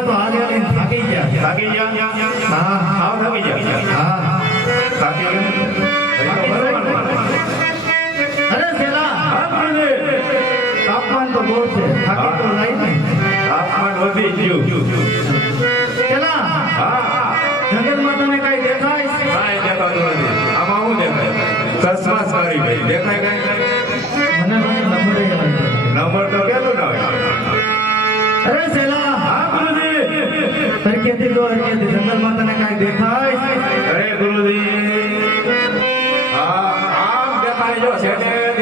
માં તો હાલે હાલીને થાકી ગયા. થાકી ગયા? હા આવ થાકી ગયા? હા. થાકી ગયા? અરે સેલા, હા ગુરુજી. તાપમાન તો બહુ છે, થાકી તો જાય ને. તાપમાન વધી ગયું. સેલા, હા જંગલમાં તને કઈ દેખાય? કાંઈ દેખાતું નથી. આમાં શું દેખાય? ચશ્મા સારી ભાઈ દેખાય કાંઈ? મને નંબર નંબર તો કેતો ના હોય. અરે સેલા, હા ગુરુજી. હરકેથી તો હરકેથી જંગલમાં તને કઈ દેખાય? અરે ગુરુજી, આમ દેખાય જો છે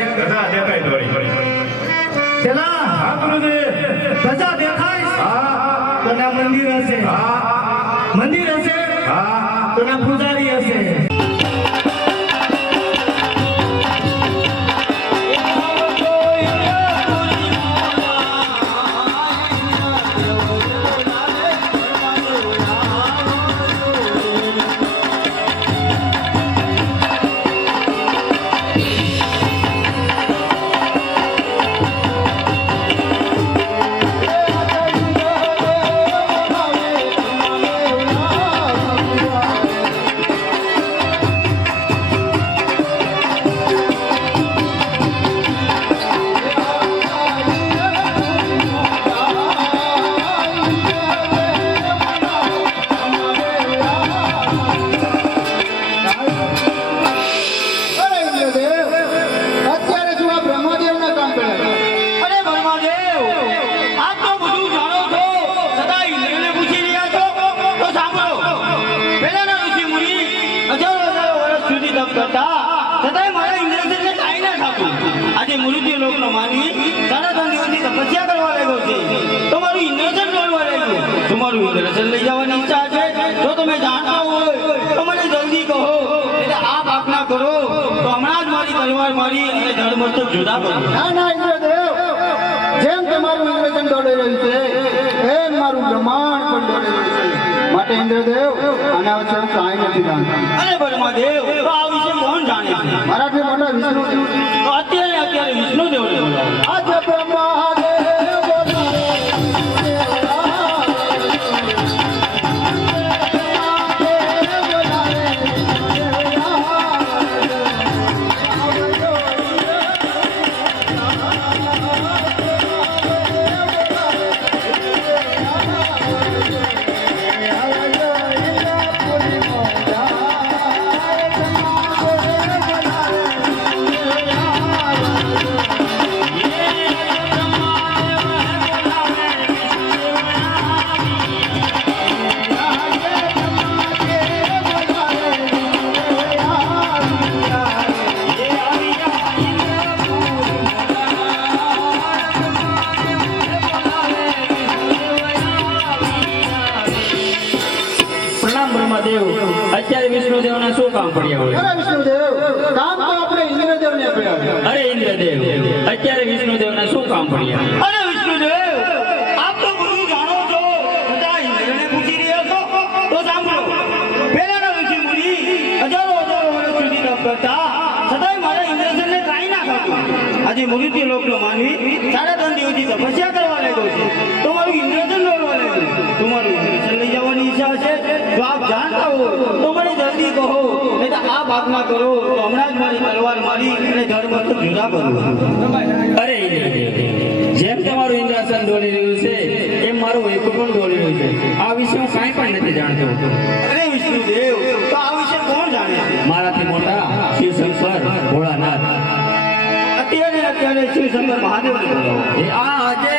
દેખાય થોડી. સેલા, હા ગુરુજી. ધજા દેખાય? હા તો ના મંદિર હશે. હા મંદિર હશે હા તો ના પૂજારી હશે. લઈ જવાની ઈચ્છા છે. જો તમે જાણતા હોય તો મને જલ્દી કહો, એટલે આ પાકના કરો તો હમણાં જ મારી તલવાર મારી અને ધડ મસ્તક જુદા કરો. ના ના ઇન્દ્રદેવ, જેમ તમારું ઇન્દ્રજન દોડી રહ્યું છે એમ મારું બ્રહ્માંડ પણ દોડી રહ્યું છે. માટે ઇન્દ્રદેવ આના વિશે હું કાંઈ નથી જાણતો. અરે બ્રહ્માદેવ, તો આ વિશે કોણ જાણે છે? મારાથી મોટા વિષ્ણુ. તો અત્યારે વિષ્ણુદેવને બોલાવો. આજે બ્રહ્માદેવ અત્યારે વિષ્ણુદેવના શું કામ પડ્યા હોય? અરે વિષ્ણુદેવ, કામ તો આપણે ઇન્દ્રદેવને આપ્યા. અરે ઇન્દ્રદેવ, અત્યારે વિષ્ણુદેવના શું કામ પડ્યા? અરે વિષ્ણુદેવ, આપ તો બધું જાણો છો, છતાં ઇન્દ્રને પૂછી રહ્યા છો. તો સાંભળો, પહેલાના ઋષિ મુનિ હજારો વર્ષ સુધી તપ કરતા, છતાંય મારા ઇન્દ્રજનને કાંઈ ના ખાતું. આજે મૃત્યુ લોકનો માનવી 3.5 દિવસથી તપસ્યા કરવા લાગ્યો છે, તો મારું ઇન્દ્રજન દોડવા લાગ્યું. તમારું ઇન્દ્રજન લઈ જવાની ઈચ્છા છે? જો આપ જાણતા હો તો મને જલ્દી કહો, નહીં તો આ ભાગમાં કરો તો હમણાં જ મારી તલવાર મારી અને ધડ મસ્તક જુદા કરું. અરે ઇન્દ્રદેવ, જેમ તમારું ઇન્દ્રાસન દોડી રહ્યું છે એમ મારું વેકું પણ દોડી રહ્યું છે. આ વિશે હું કાંઈ પણ નથી જાણતો. અરે વિષ્ણુદેવ, તો આ વિશે કોણ જાણે છે? મારાથી મોટા શિવ શંકર ભોળાનાથ. અત્યારે શિવ શંકર મહાદેવને બોલાવો. આ આજે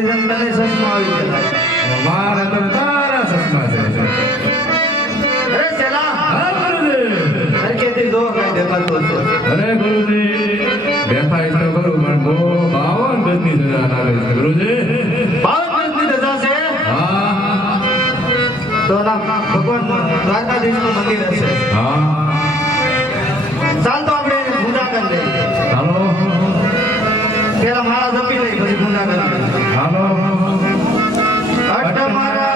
મારી જેમ તને સસમાં આવી ગયા મારા તો તારા સસમા છે અરે ચલા હા ગુરુજી હરકેથી જો કઈ દેખાતો છે અરે ગુરુજી દેખાય તો કરું પણ બહુ 52 ગજની સજા લાગે છે ગુરુજી 52 ની રજા છે હા તો ના ભગવાન દ્વારકાધીશનું મંદિર હશે હા ચાલ તો આપણે પૂજા કરી લઈએ હાલો પેલા માળા જપી લઈ પછી પૂજા કરી હાલો અટ મારા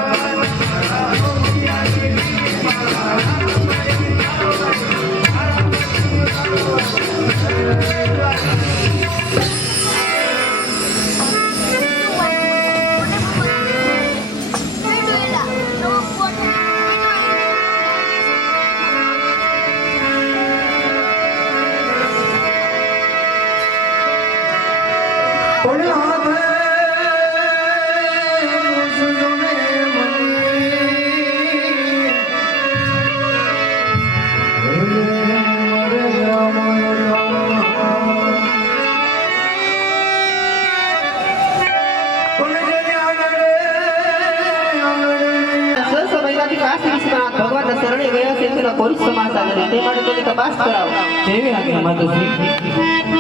ભગવાનના શરણે ગયા છે તેના કોઈ સમાચાર નથી તે માટે તેની તપાસ કરાવો જેવી આજ્ઞા માતુશ્રી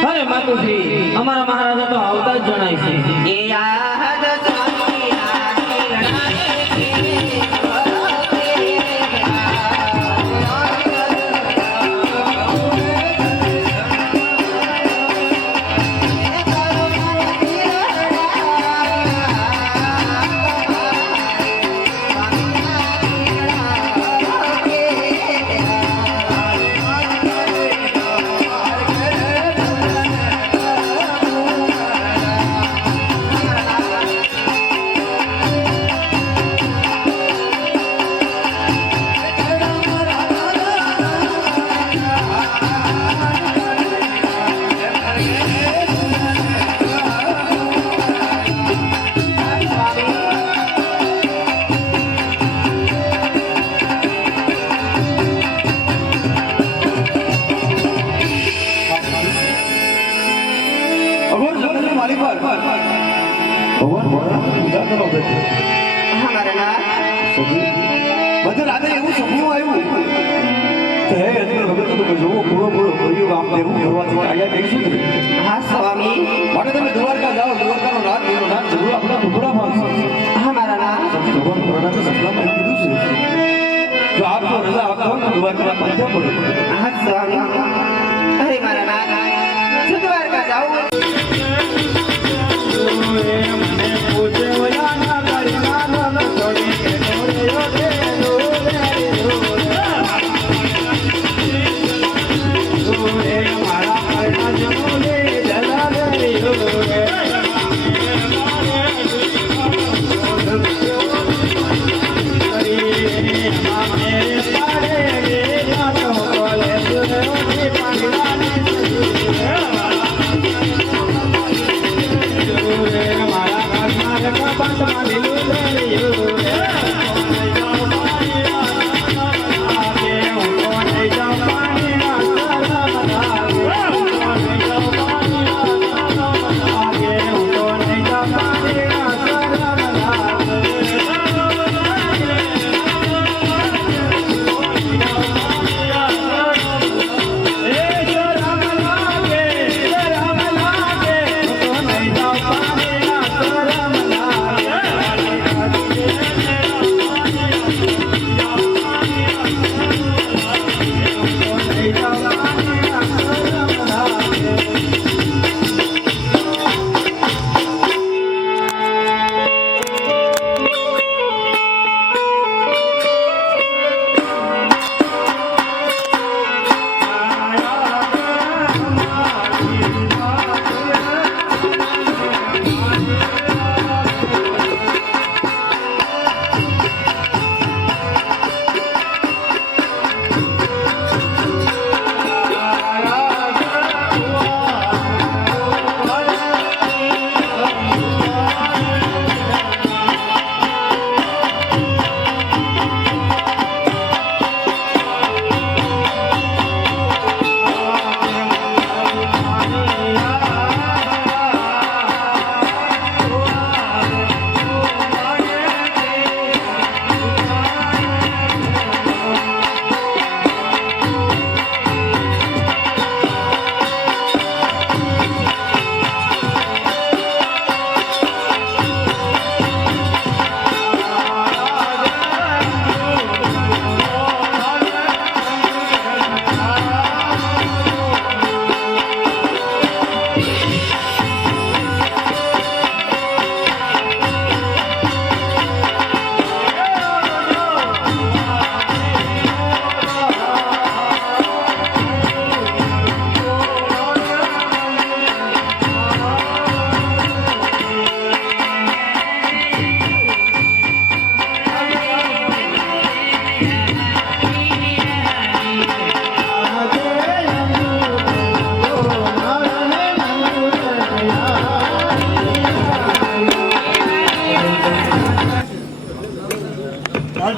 અરે માતુશ્રી અમારા મહારાજા તો આવતા જ જણાય છે એ યાદ સ્વામી રાતે એવું સપનું આવ્યું કે હે અત્યારે વગર તમે જોવો પૂરો કર્યું આમ દેવું કરવાથી આયા દેખશું હા સ્વામી માટે તમે દ્વારકા જાઓ દ્વારકાનો રાત જરૂર આપણા ટુકડા માંગશો હા મારા ના ભગવાન પ્રાણા સપનામાં એવું કીધું છે જો આપ તો રજા આપતા હો ને દ્વારકા પંજા પડે હા સ્વામી અરે મારા ના જો દ્વારકા જાઓ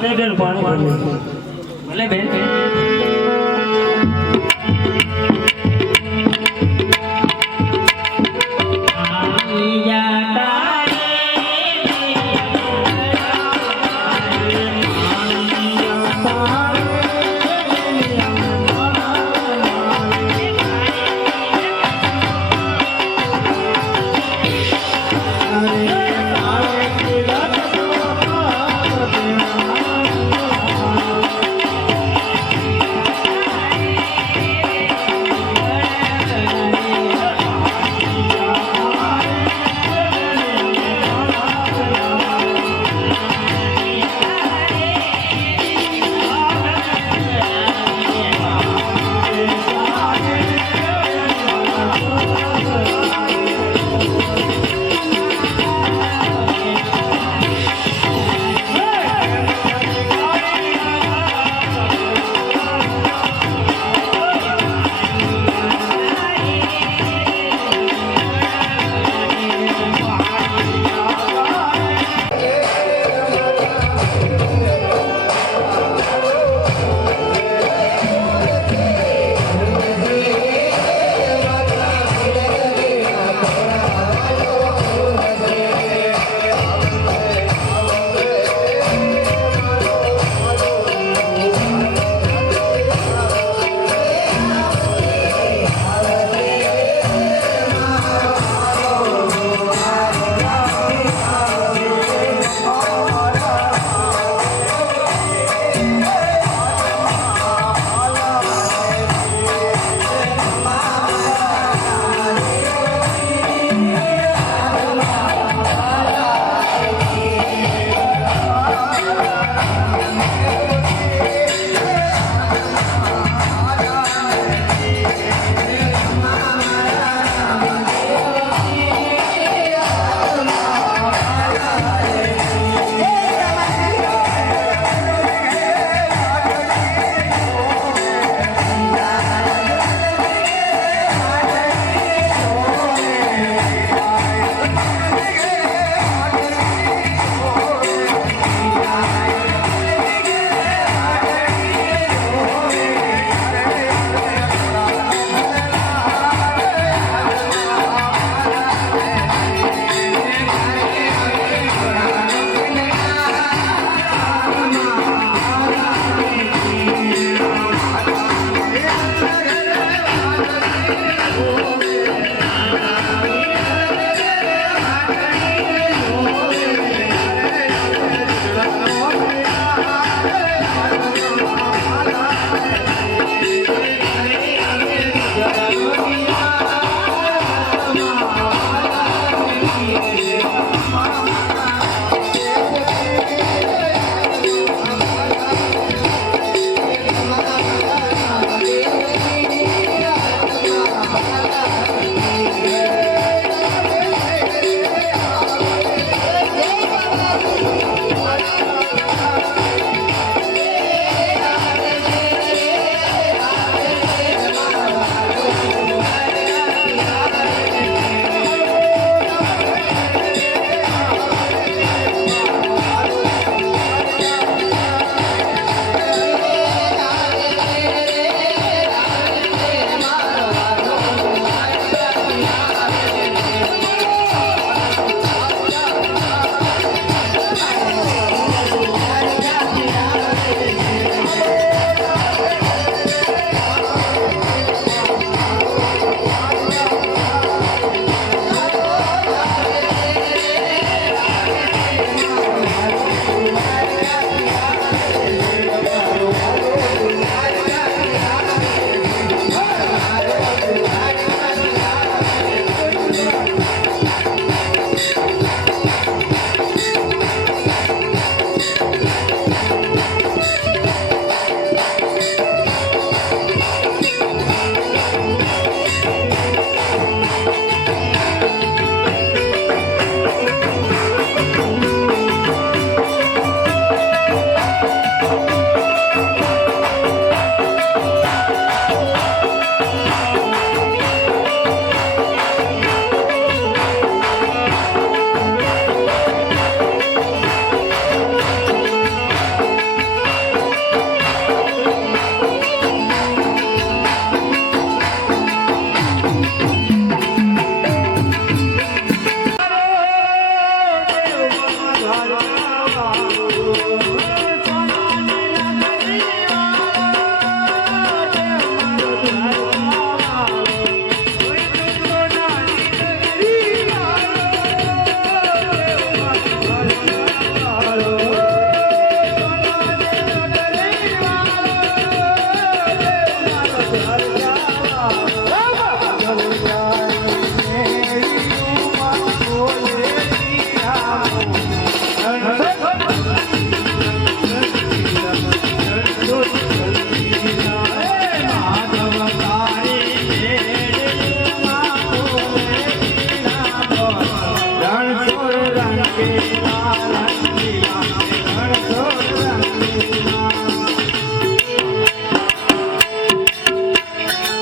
જઈને પાણી ભરી ભલે બેન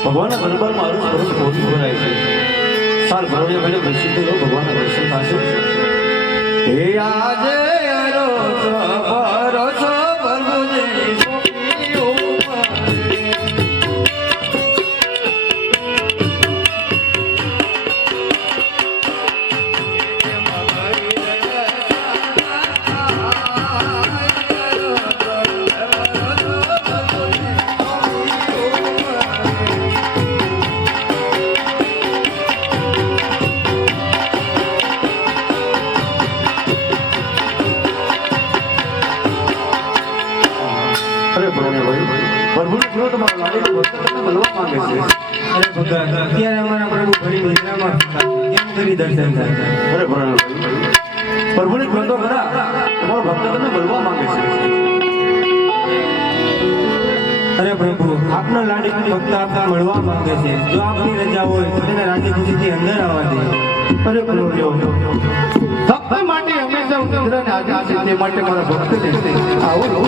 ભગવાનના દરબારમાં મારું સ્વરૂપ મોટું ભરાય છે સાલ ભરણીએ મને પ્રસિદ્ધ એવો ભગવાનના દર્શન થશે હે આજે અરોસો ભરોસો ભરવુંજી સોપી અરે ભરણીભાઈ પ્રભુનો પ્રિય તમારા લાડીનો ભક્ત તમને મળવા માંગે છે અરે ભગવાન અત્યારે અમારા પ્રભુ ઘડી નિદ્રામાં હતા. કેમ કરી દર્શન થાય? અરે ભરણીભાઈ પ્રભુની કૃપા તો ખરા તમારો ભક્ત તમને મળવા માંગે છે અરે પ્રભુ આપનો લાડી ભક્ત આપને મળવા માંગે છે. જો આપની રજા હોય તો તેને રાજી ખુશીથી અંદર આવવા દે. અરે પ્રભુ ભક્ત માટે હંમેશા હું ઇન્દ્રને આજ્ઞા છે તે માટે મારા ભક્તને આવો લો